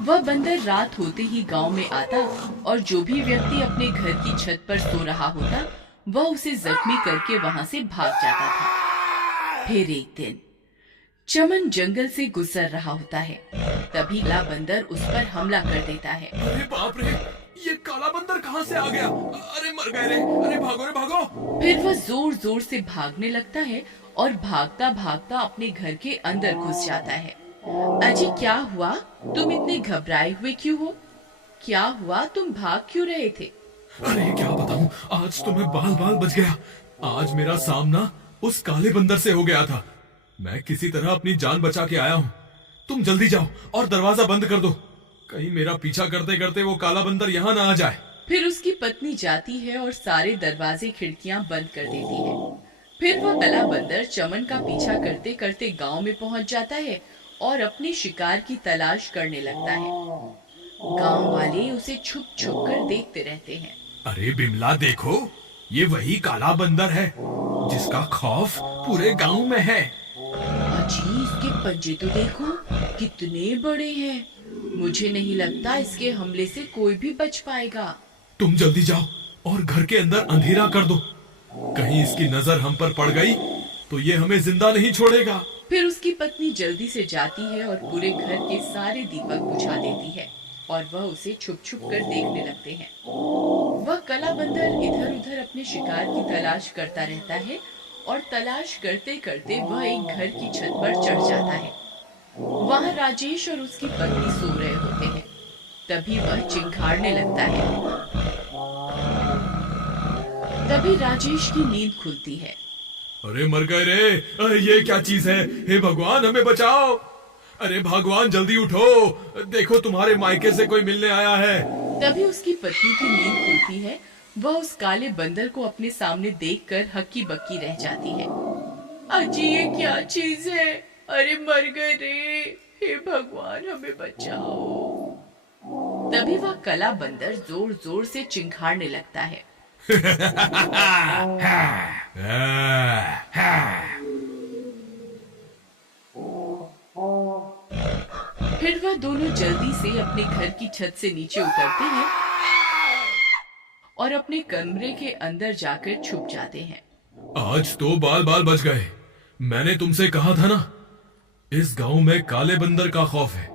वह बंदर रात होते ही गांव में आता और जो भी व्यक्ति अपने घर की छत पर सो रहा होता वह उसे जख्मी करके वहां से भाग जाता था। फिर एक दिन चमन जंगल से गुजर रहा होता है। तभी काला बंदर उस पर हमला कर देता है। अरे बाप रे, ये काला बंदर कहाँ से आ गया? अरे मर गए रे, अरे भागो रे भागो। फिर वह जोर जोर से भागने लगता है और भागता भागता अपने घर के अंदर घुस जाता है। अजी क्या हुआ? तुम इतने घबराए हुए क्यों हो? क्या हुआ? तुम भाग क्यों रहे थे? अरे क्या बताऊं, आज तो मैं बाल बाल बच गया। आज मेरा सामना उस काले बंदर से हो गया था। मैं किसी तरह अपनी जान बचा के आया हूँ। तुम जल्दी जाओ और दरवाजा बंद कर दो, कहीं मेरा पीछा करते करते वो काला बंदर यहाँ ना आ जाए। फिर उसकी पत्नी जाती है और सारे दरवाजे खिड़कियां बंद कर देती है। फिर वह काला बंदर चमन का पीछा करते करते गांव में पहुंच जाता है और अपने शिकार की तलाश करने लगता है। गांव वाले उसे छुप छुप कर देखते रहते हैं। अरे बिमला देखो, ये वही काला बंदर है जिसका खौफ पूरे गांव में है। अजी इसके पंजे तो देखो, कितने बड़े हैं। मुझे नहीं लगता इसके हमले से कोई भी बच पाएगा। तुम जल्दी जाओ और घर के अंदर अंधेरा कर दो, कहीं इसकी नजर हम पर पड़ गई तो ये हमें जिंदा नहीं छोड़ेगा। फिर उसकी पत्नी जल्दी से जाती है और पूरे घर के सारे दीपक बुझा देती है और वह उसे छुप छुप कर देखने लगते हैं। वह काला बंदर इधर उधर अपने शिकार की तलाश करता रहता है और तलाश करते करते वह एक घर की छत पर चढ़ जाता है। वहाँ राजेश और उसकी पत्नी सो रहे होते हैं। तभी वह चिंघाड़ने लगता है। तभी राजेश की नींद खुलती है। अरे मर गए रे, ये क्या चीज है? हे भगवान हमें बचाओ। अरे भगवान जल्दी उठो, देखो तुम्हारे मायके से कोई मिलने आया है। तभी उसकी पत्नी की नींद खुलती है। वह उस काले बंदर को अपने सामने देखकर हक्की बक्की रह जाती है। अजी ये क्या चीज है? अरे मर गए रे, हे भगवान हमें बचाओ। तभी वह काला बंदर जोर जोर से चिंघाड़ने लगता है। फिर वह दोनों जल्दी से अपने घर की छत से नीचे उतरते हैं और अपने कमरे के अंदर जाकर छुप जाते हैं। आज तो बाल बाल बच गए। मैंने तुमसे कहा था ना, इस गांव में काले बंदर का खौफ है,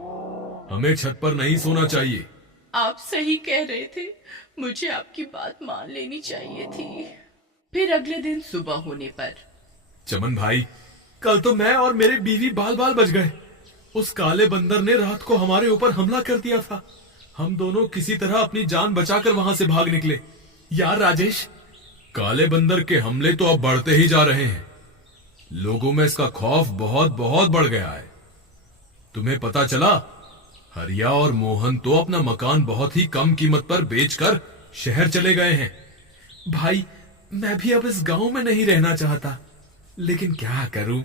हमें छत पर नहीं सोना चाहिए। आप सही कह रहे थे, मुझे आपकी बात मान लेनी चाहिए थी। फिर अगले दिन सुबह होने पर चमन भाई, कल तो मैं और मेरे बीवी बाल बाल बच गए। उस काले बंदर ने रात को हमारे ऊपर हमला कर दिया था। हम दोनों किसी तरह अपनी जान बचाकर वहां से भाग निकले। यार राजेश, काले बंदर के हमले तो अब बढ़ते ही जा रहे हैं। लोगों में इसका खौफ बहुत बहुत बढ़ गया है। तुम्हें पता चला, हरिया और मोहन तो अपना मकान बहुत ही कम कीमत पर बेचकर शहर चले गए हैं। भाई मैं भी अब इस गांव में नहीं रहना चाहता, लेकिन क्या करूं,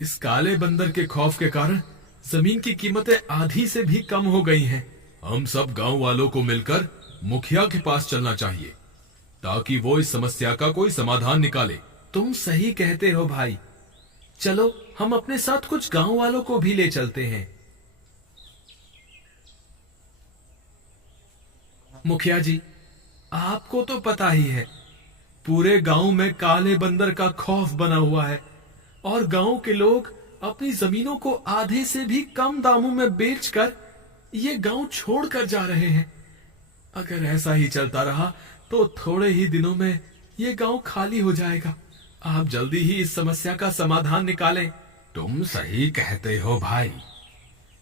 इस काले बंदर के खौफ के कारण जमीन की कीमतें आधी से भी कम हो गई हैं। हम सब गांव वालों को मिलकर मुखिया के पास चलना चाहिए ताकि वो इस समस्या का कोई समाधान निकाले। तुम सही कहते हो भाई, चलो हम अपने साथ कुछ गांव वालों को भी ले चलते हैं। मुखिया जी, आपको तो पता ही है, पूरे गांव में काले बंदर का खौफ बना हुआ है और गांव के लोग अपनी जमीनों को आधे से भी कम दामों में बेचकर ये गांव छोड़कर जा रहे हैं। अगर ऐसा ही चलता रहा तो थोड़े ही दिनों में ये गांव खाली हो जाएगा। आप जल्दी ही इस समस्या का समाधान निकालें। तुम सही कहते हो भाई,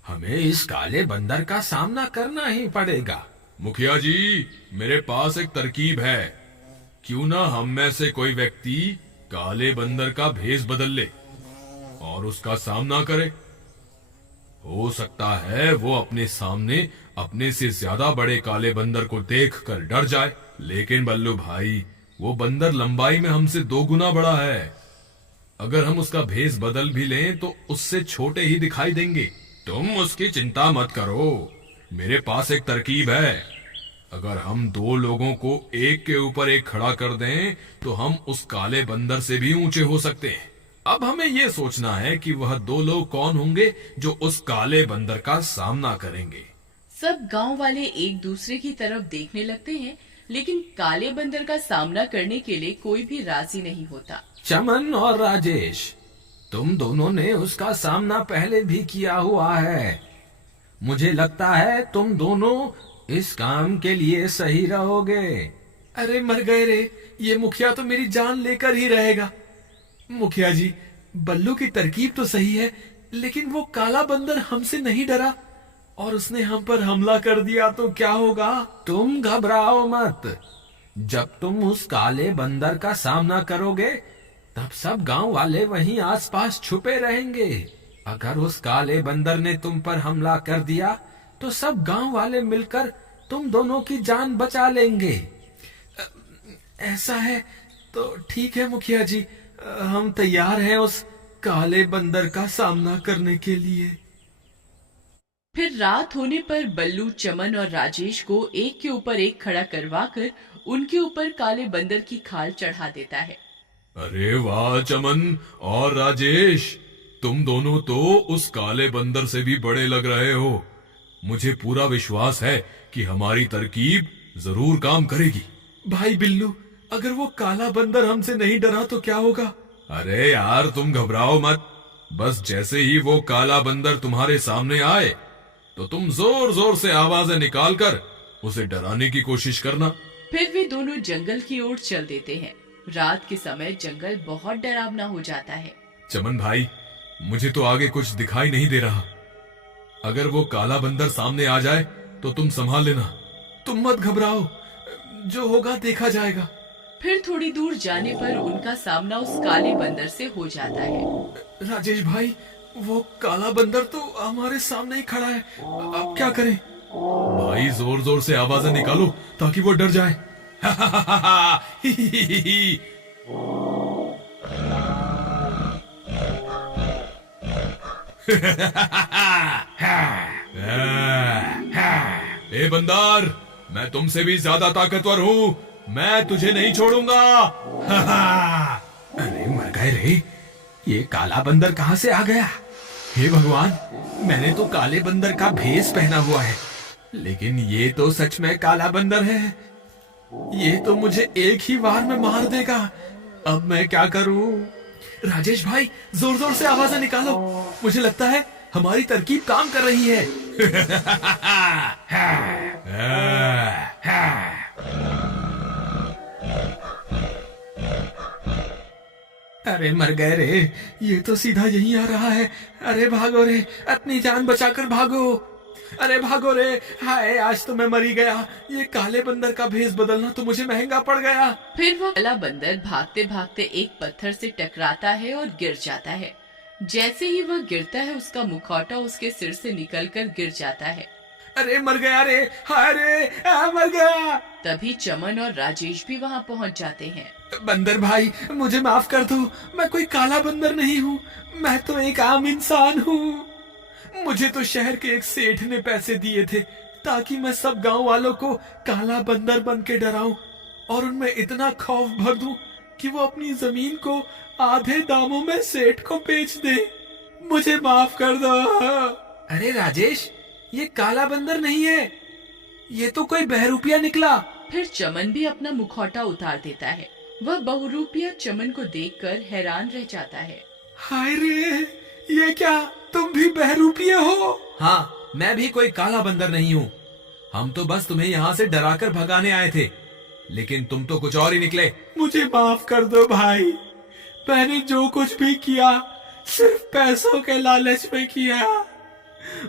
हमें इस काले बंदर का सामना करना ही पड़ेगा। मुखिया जी, मेरे पास एक तरकीब है। क्यों ना हम में से कोई व्यक्ति काले बंदर का भेष बदल ले और उसका सामना करे। हो सकता है वो अपने सामने अपने से ज्यादा बड़े काले बंदर को देखकर डर जाए। लेकिन बल्लू भाई, वो बंदर लंबाई में हमसे 2 गुना बड़ा है। अगर हम उसका भेष बदल भी लें तो उससे छोटे ही दिखाई देंगे। तुम उसकी चिंता मत करो, मेरे पास एक तरकीब है। अगर हम 2 लोगों को एक के ऊपर एक खड़ा कर दें तो हम उस काले बंदर से भी ऊंचे हो सकते हैं। अब हमें यह सोचना है कि वह 2 लोग कौन होंगे जो उस काले बंदर का सामना करेंगे। सब गांव वाले एक दूसरे की तरफ देखने लगते हैं, लेकिन काले बंदर का सामना करने के लिए कोई भी राजी नहीं होता। चमन और राजेश, तुम दोनों ने उसका सामना पहले भी किया हुआ है। मुझे लगता है तुम दोनों इस काम के लिए सही रहोगे। अरे मर गए रे, ये मुखिया तो मेरी जान लेकर ही रहेगा। मुखिया जी, बल्लू की तरकीब तो सही है, लेकिन वो काला बंदर हमसे नहीं डरा और उसने हम पर हमला कर दिया तो क्या होगा? तुम घबराओ मत। जब तुम उस काले बंदर का सामना करोगे तब सब गांव वाले वहीं आसपास छुपे रहेंगे। अगर उस काले बंदर ने तुम पर हमला कर दिया तो सब गांव वाले मिलकर तुम दोनों की जान बचा लेंगे। ऐसा है तो ठीक है मुखिया जी, हम तैयार हैं उस काले बंदर का सामना करने के लिए। फिर रात होने पर बल्लू चमन और राजेश को एक के ऊपर एक खड़ा करवाकर उनके ऊपर काले बंदर की खाल चढ़ा देता है। अरे वाह चमन और राजेश, तुम दोनों तो उस काले बंदर से भी बड़े लग रहे हो। मुझे पूरा विश्वास है कि हमारी तरकीब जरूर काम करेगी। भाई बिल्लू, अगर वो काला बंदर हमसे नहीं डरा तो क्या होगा? अरे यार तुम घबराओ मत। बस जैसे ही वो काला बंदर तुम्हारे सामने आए तो तुम जोर जोर से आवाजें निकालकर उसे डराने की कोशिश करना। फिर वे दोनों जंगल की ओर चल देते हैं। रात के समय जंगल बहुत डरावना हो जाता है। चमन भाई, मुझे तो आगे कुछ दिखाई नहीं दे रहा। अगर वो काला बंदर सामने आ जाए तो तुम संभाल लेना। तुम मत घबराओ, जो होगा देखा जाएगा। फिर थोड़ी दूर जाने पर उनका सामना उस काले बंदर से हो जाता है। राजेश भाई, वो काला बंदर तो हमारे सामने ही खड़ा है, अब क्या करें? भाई जोर जोर से आवाजें निकालो ताकि वो डर जाए। ए बंदर, मैं तुमसे भी ज्यादा ताकतवर हूँ, मैं तुझे नहीं छोड़ूंगा। अरे मर गए रे, ये काला बंदर कहाँ से आ गया? हे भगवान, मैंने तो काले बंदर का भेष पहना हुआ है, लेकिन ये तो सच में काला बंदर है। ये तो मुझे एक ही बार में मार देगा। अब मैं क्या करूं? राजेश भाई, जोर जोर से आवाजें निकालो। मुझे लगता है हमारी तरकीब काम कर रही है। अरे मर गए रे, ये तो सीधा यहीं आ रहा है। अरे भागो रे, अपनी जान बचाकर भागो। अरे भागो रे, हाय आज तो मैं मरी गया। ये काले बंदर का भेष बदलना तो मुझे महंगा पड़ गया। फिर वह काला बंदर भागते भागते एक पत्थर से टकराता है और गिर जाता है। जैसे ही वह गिरता है, उसका मुखौटा उसके सिर से निकलकर गिर जाता है। अरे मर गया रे, हाय रे, मर गया। तभी चमन और राजेश भी वहाँ पहुँच जाते हैं। बंदर भाई, मुझे माफ कर दो, मैं कोई काला बंदर नहीं हूँ, मैं तो एक आम इंसान हूँ। मुझे तो शहर के एक सेठ ने पैसे दिए थे ताकि मैं सब गांव वालों को काला बंदर बन के डराऊं और उनमें इतना खौफ भर दूं कि वो अपनी जमीन को आधे दामों में सेठ को बेच दे। मुझे माफ कर दो। अरे राजेश, ये काला बंदर नहीं है, ये तो कोई बहरूपिया निकला। फिर चमन भी अपना मुखौटा उतार देता है। वह बहुरूपिया चमन को देखकर हैरान रह जाता है। हाय रे, ये क्या, तुम भी बहरूपिया हो? हाँ, मैं भी कोई काला बंदर नहीं हूँ। हम तो बस तुम्हें यहाँ से डराकर भगाने आए थे, लेकिन तुम तो कुछ और ही निकले। मुझे माफ कर दो भाई, मैंने जो कुछ भी किया सिर्फ पैसों के लालच में किया।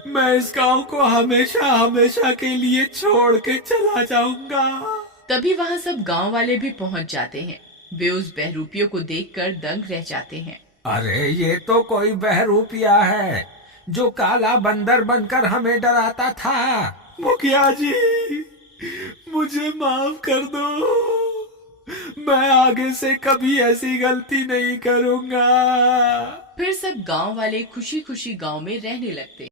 मैं इस गांव को हमेशा हमेशा के लिए छोड़ के चला जाऊंगा। तभी वहाँ सब गांव वाले भी पहुँच जाते हैं। वे उस बहरूपियों को देखकर दंग रह जाते हैं। अरे ये तो कोई बहरूपिया है जो काला बंदर बनकर हमें डराता था। मुखिया जी, मुझे माफ कर दो, मैं आगे से कभी ऐसी गलती नहीं करूंगा। फिर सब गांव वाले खुशी खुशी गांव में रहने लगते हैं।